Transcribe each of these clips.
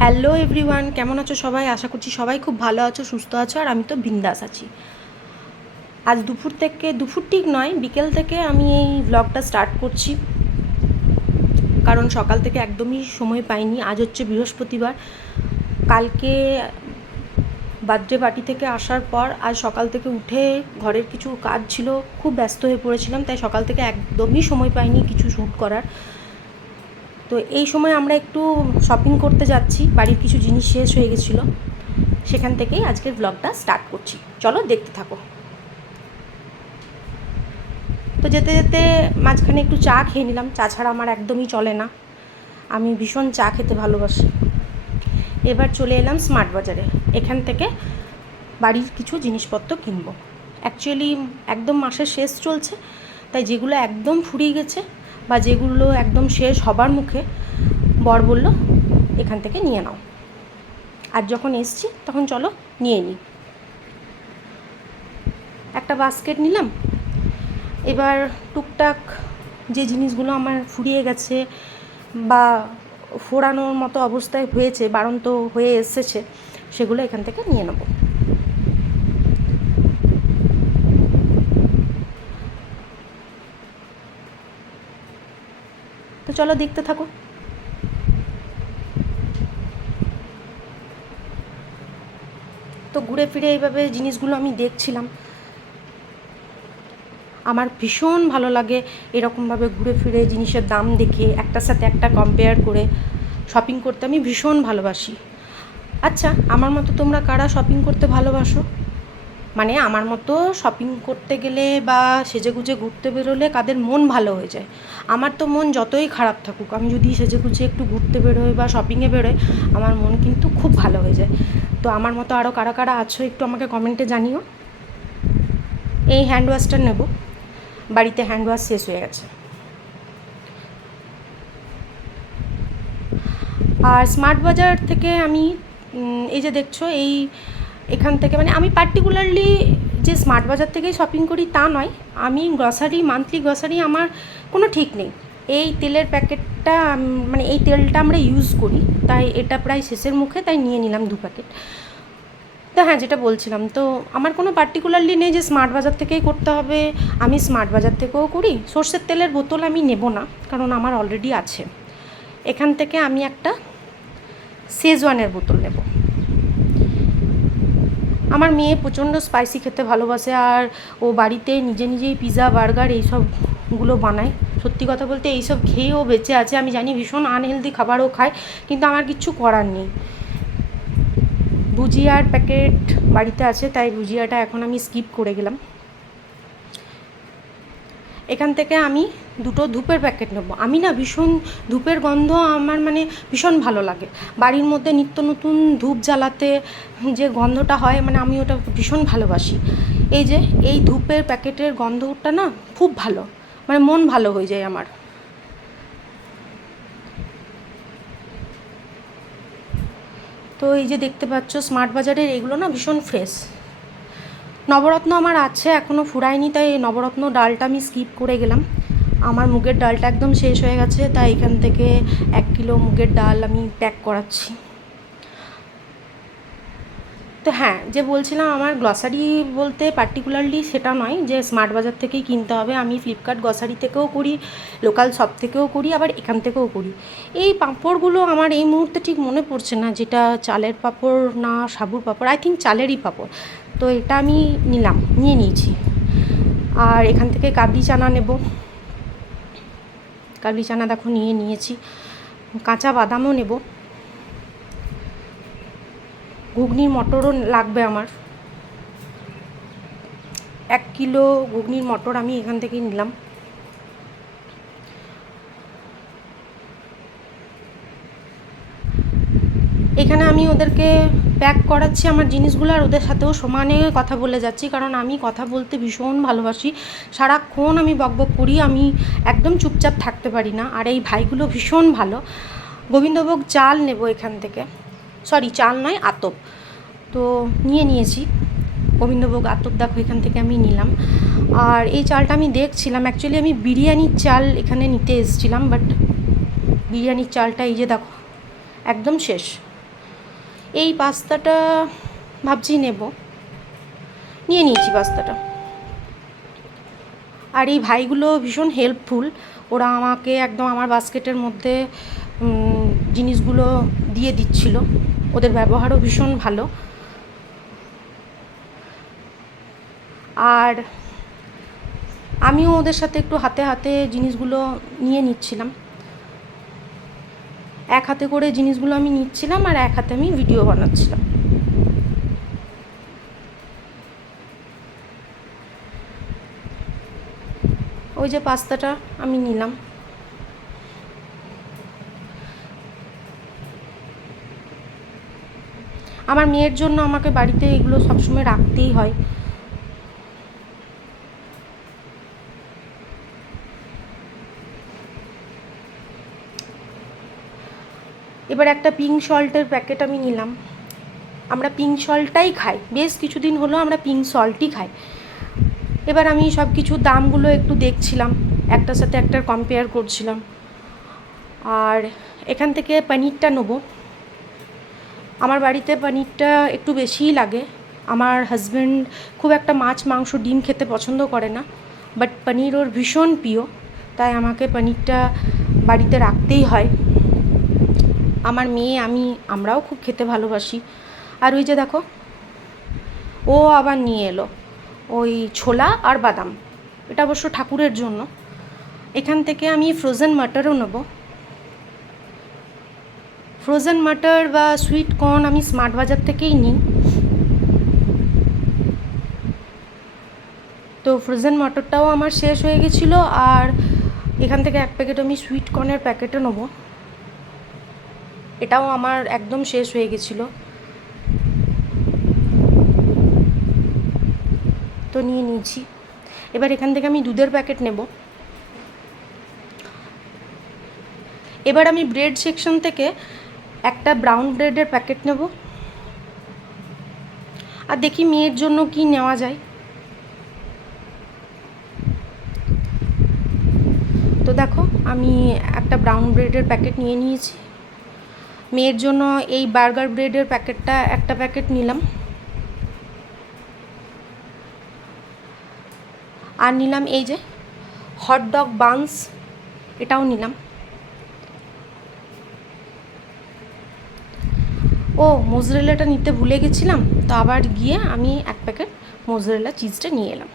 Hello everyone, কেমন আছো সবাই? আশা করছি সবাই খুব ভালো আছো, সুস্থ আছো, আর আমি তো বিন্দাস আছি। আজ দুপুর ঠিক নয়, বিকেল থেকে আমি এই ব্লগটা স্টার্ট করছি, কারণ সকাল থেকে একদমই সময় পাইনি। আজ হচ্ছে বৃহস্পতিবার। কালকে বার্থডে পার্টি থেকে আসার পর আজ সকাল থেকে উঠে ঘরের কিছু কাজ ছিল, খুব ব্যস্ত হয়ে পড়েছিলাম, তাই সকাল থেকে একদমই সময় পাইনি কিছু শ্যুট করার। তো এই সময় আমরা একটু শপিং করতে যাচ্ছি, বাড়ির কিছু জিনিস শেষ হয়ে গেছিলো, সেখান থেকেই আজকের ব্লগটা স্টার্ট করছি। চলো দেখতে থাকো। তো যেতে যেতে মাঝখানে একটু চা খেয়ে নিলাম। চা ছাড়া আমার একদমই চলে না, আমি ভীষণ চা খেতে ভালোবাসি। এবার চলে এলাম স্মার্ট বাজারে, এখান থেকে বাড়ির কিছু জিনিসপত্র কিনবো। অ্যাকচুয়ালি একদম মাসের শেষ চলছে, তাই যেগুলো একদম ফুরিয়ে গেছে বা যেগুলো একদম শেষ হবার মুখে, বর বলল এখান থেকে নিয়ে নাও। আর যখন এসছি তখন চলো নিয়ে নিই। একটা বাস্কেট নিলাম। এবার টুকটাক যে জিনিসগুলো আমার ফুরিয়ে গেছে বা ফোড়ানোর মতো অবস্থায় হয়েছে, বাড়ন্ত হয়ে এসেছে, সেগুলো এখান থেকে নিয়ে নেব। তো চলো দেখতে থাকো। তো ঘুরে ফিরে এইভাবে জিনিসগুলো আমি দেখছিলাম। আমার ভীষণ ভালো লাগে এরকমভাবে ঘুরে ফিরে জিনিসের দাম দেখে একটার সাথে একটা কম্পেয়ার করে শপিং করতে আমি ভীষণ ভালোবাসি। আচ্ছা, আমার মতো তোমরা কারা শপিং করতে ভালোবাসো? মানে আমার মতো শপিং করতে গেলে বা সেজেগুজে ঘুরতে বেরোলে কাদের মন ভালো হয়ে যায়? আমার তো মন যতই খারাপ থাকুক, আমি যদি সেজেগুজে একটু ঘুরতে বেরোই বা শপিংয়ে বেরোই, আমার মন কিন্তু খুব ভালো হয়ে যায়। তো আমার মতো আরও কারা কারা আছো একটু আমাকে কমেন্টে জানিও। এই হ্যান্ড ওয়াশটা নেব, বাড়িতে হ্যান্ড ওয়াশ শেষ হয়ে গেছে। আর স্মার্ট বাজার থেকে আমি এই যে দেখছো, এখান থেকে মানে আমি পার্টিকুলারলি যে স্মার্ট বাজার থেকেই শপিং করি তা নয়, আমি মান্থলি গ্রসারি আমার কোনো ঠিক নেই। এই তেলের প্যাকেটটা মানে এই তেলটা আমরা ইউজ করি, তাই এটা প্রায় শেষের মুখে, তাই নিয়ে নিলাম 2 প্যাকেট। তো হ্যাঁ, যেটা বলছিলাম, তো আমার কোনো পার্টিকুলারলি নেই যে স্মার্ট বাজার থেকেই করতে হবে। আমি স্মার্ট বাজার থেকেও করি। সর্ষের তেলের বোতল আমি নেব না, কারণ আমার অলরেডি আছে। এখান থেকে আমি একটা শেজওয়ানের বোতল নেব। আমার মেয়ে প্রচণ্ড স্পাইসি খেতে ভালোবাসে, আর ও বাড়িতে নিজেই পিৎজা বার্গার এইসবগুলো বানায়। সত্যি কথা বলতে এইসব খেয়েও বেঁচে আছে। আমি জানি ভীষণ আনহেলদি খাবারও খায়, কিন্তু আমার কিচ্ছু করার নেই। ভুজিয়ার প্যাকেট বাড়িতে আছে, তাই ভুজিয়াটা এখন আমি স্কিপ করে গেলাম। এখান থেকে আমি 2টো ধূপের প্যাকেট নেব। আমি না ভীষণ ধূপের গন্ধ আমার মানে ভীষণ ভালো লাগে। বাড়ির মধ্যে নিত্য নতুন ধূপ জ্বালাতে যে গন্ধটা হয়, মানে আমি ওটা ভীষণ ভালোবাসি। এই ধূপের প্যাকেটের গন্ধটা না খুব ভালো, মানে মন ভালো হয়ে যায় আমার। তো এই যে দেখতে পাচ্ছ স্মার্ট বাজারের এগুলো না ভীষণ ফ্রেশ। নবরত্ন আমার আছে, এখনও ফুরায়নি, তাই নবরত্ন ডালটা আমি স্কিপ করে গেলাম। আমার মুগের ডালটা একদম শেষ হয়ে গেছে, তাই এখান থেকে 1 কিলো মুগের ডাল আমি প্যাক করাচ্ছি। তো হ্যাঁ, যে বলছিলাম, আমার গ্রসারি বলতে পার্টিকুলারলি সেটা নয় যে স্মার্ট বাজার থেকেই কিনতে হবে। আমি ফ্লিপকার্ট গ্রসারি থেকেও করি, লোকাল শপ থেকেও করি, আবার এখান থেকেও করি। এই পাঁপড়গুলো আমার এই মুহূর্তে ঠিক মনে পড়ছে না যেটা চালের পাঁপড় না সাবুর পাঁপড়, আই থিঙ্ক চালেরই পাঁপড়। তো এটা আমি নিয়ে নিয়েছি। আর এখান থেকে কাবলি চানা নেব। কাবলি চানা দেখো নিয়ে নিয়েছি। কাঁচা বাদামও নেব। ঘুগনির মটরও লাগবে আমার। 1 কিলো ঘুগনির মটর আমি এখান থেকেই নিলাম। এখানে আমি ওদেরকে প্যাক করাচ্ছি আমার জিনিসগুলো, আর ওদের সাথেও সমানে কথা বলে যাচ্ছি, কারণ আমি কথা বলতে ভীষণ ভালোবাসি। সারাক্ষণ আমি বকবক করি, আমি একদম চুপচাপ থাকতে পারি না। আর এই ভাইগুলো ভীষণ ভালো। গোবিন্দভোগ চাল নেব এখান থেকে, সরি চাল নয়, আতপ। তো নিয়েছি গোবিন্দভোগ আতপ, দেখো এখান থেকে আমি নিলাম। আর এই চালটা আমি দেখছিলাম, অ্যাকচুয়ালি আমি বিরিয়ানির চাল এখানে নিতে এসেছিলাম, বাট বিরিয়ানির চালটা এই যে দেখো একদম শেষ। এই পাস্তাটা ভাবছি নেব, নিয়ে নিয়েছি পাস্তাটা। আর এই ভাইগুলো ভীষণ হেল্পফুল, ওরা আমাকে একদম আমার বাস্কেটের মধ্যে জিনিসগুলো দিয়ে দিচ্ছিল, ওদের ব্যবহারও ভীষণ ভালো। আর আমিও ওদের সাথে একটু হাতে হাতে জিনিসগুলো নিয়ে নিচ্ছিলাম, এক হাতে করে জিনিসগুলো আমি নিচ্ছিলাম আর এক হাতে আমি ভিডিও বানাচ্ছিলাম। ওই যে পাস্তাটা আমি নিলাম। আমার মেয়ের জন্য আমাকে বাড়িতে এগুলো সবসময় রাখতেই হয়। এবার একটা পিঙ্ক সল্টের প্যাকেট আমি নিলাম। আমরা পিঙ্ক সল্টটাই খাই, বেশ কিছুদিন হলো আমরা পিঙ্ক সল্টই খাই। এবার আমি সব কিছু দামগুলো একটু দেখছিলাম, একটার সাথে একটার কম্পেয়ার করছিলাম। আর এখান থেকে পনিরটা নেব। আমার বাড়িতে পনিরটা একটু বেশিই লাগে। আমার হাজব্যান্ড খুব একটা মাছ মাংস ডিম খেতে পছন্দ করে না, বাট পনির ওর ভীষণ প্রিয়, তাই আমাকে পনিরটা বাড়িতে রাখতেই হয়। আমার মেয়ে আমরাও খুব খেতে ভালোবাসি। আর ওই যে দেখো, ও আবার নিয়ে এলো ওই ছোলা আর বাদাম, এটা অবশ্য ঠাকুরের জন্য। এখান থেকে আমি ফ্রোজেন মাটারও নেব। ফ্রোজেন মাটার বা সুইট কর্ন আমি স্মার্ট বাজার থেকেই নিই। তো ফ্রোজেন মাটারটাও আমার শেষ হয়ে গেছিলো, আর এখান থেকে এক প্যাকেট আমি সুইট কর্নের প্যাকেটও নেব, এটাও আমার একদম শেষ হয়ে গেছিলো। তো নিয়ে নিয়েছি। এবার এখান থেকে আমি দুধের প্যাকেট নেব। এবার আমি ব্রেড সেকশন থেকে একটা ব্রাউন ব্রেডের প্যাকেট নেব, আর দেখি মেয়ের জন্য কি নেওয়া যায়। তো দেখো, আমি একটা ব্রাউন ব্রেডের প্যাকেট নিয়ে নিয়েছি। মেয়ের জন্য এই বার্গার ব্রেডের প্যাকেটটা একটা প্যাকেট নিলাম। আর নিলাম এই যে হটডগ বানস, এটাও নিলাম। ও মোজরেলাটা নিতে ভুলে গেছিলাম, তো আবার গিয়ে আমি এক প্যাকেট মোজরেলা চিজটা নিয়ে এলাম।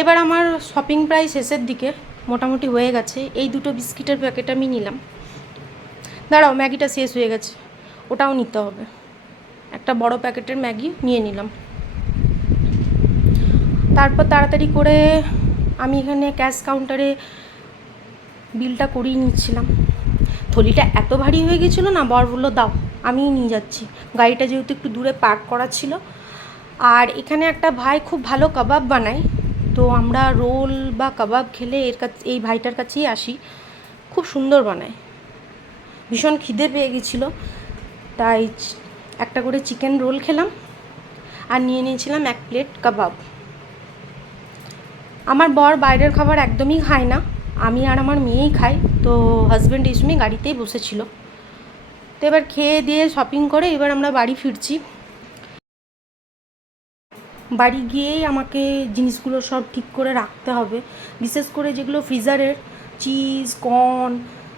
এবার আমার শপিং প্রায় শেষের দিকে মোটামুটি হয়ে গেছে। এই দুটো বিস্কিটের প্যাকেট আমি নিলাম। দাঁড়াও, ম্যাগিটা শেষ হয়ে গেছে, ওটাও নিতে হবে। একটা বড় প্যাকেটের ম্যাগি নিয়ে নিলাম। তারপর তাড়াতাড়ি করে আমি এখানে ক্যাশ কাউন্টারে বিলটা করিয়ে নিচ্ছিলাম। থলিটা এত ভারী হয়ে গেছিলো না, বর বললো দাও আমিই নিয়ে যাচ্ছি। গাড়িটা যেহেতু একটু দূরে পার্ক করা ছিল। আর এখানে একটা ভাই খুব ভালো কাবাব বানায়, তো আমরা রোল বা কাবাব খেলে এই ভাইটার কাছেই আসি। খুব সুন্দর বানায়। ভীষণ খিদে পেয়ে গেছিলো, তাই একটা করে চিকেন রোল খেলাম আর নিয়ে নিয়েছিলাম এক প্লেট কাবাব। আমার বর বাইরের খাবার একদমই খায় না, আমি আর আমার মেয়েই খাই। তো হাজব্যান্ড এই সময় গাড়িতেই বসেছিল। তো এবার খেয়ে দিয়ে শপিং করে এবার আমরা বাড়ি ফিরছি। বাড়ি গিয়েই আমাকে জিনিসগুলো সব ঠিক করে রাখতে হবে, বিশেষ করে যেগুলো ফ্রিজারের চিজ, কর্ন,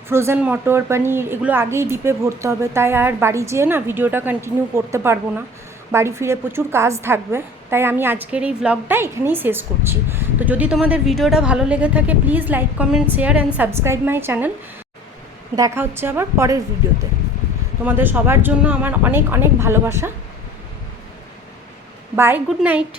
ফ্রোজেন মটর, পনির, এগুলো আগেই ডিপে ভরতে হবে। তাই আর বাড়ি যেয়ে না ভিডিওটা কন্টিনিউ করতে পারবো না, বাড়ি ফিরে প্রচুর কাজ থাকবে। তাই আমি আজকের এই ভ্লগটা এখানেই শেষ করছি। তো যদি তোমাদের ভিডিওটা ভালো লেগে থাকে please like, comment, share and subscribe my channel. দেখা হচ্ছে আবার পরের ভিডিওতে। তোমাদের সবার জন্য আমার অনেক অনেক ভালোবাসা। Bye, good night.